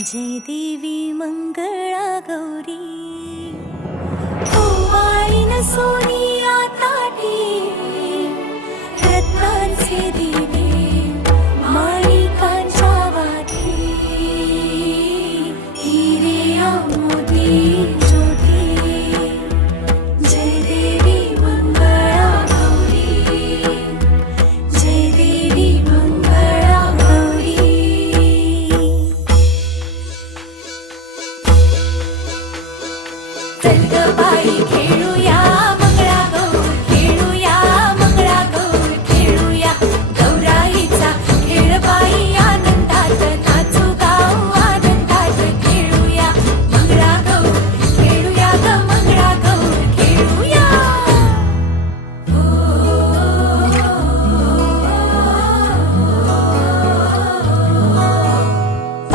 जय देवी मंगळा गौरी ओवाळीन सोनिया ताटी रत्नांचे दिवे माणिकांच्या वाती हिरे मोती ज्योती जय देवी मंगळा गौरी जय देवी मंगळा गौरी चल ग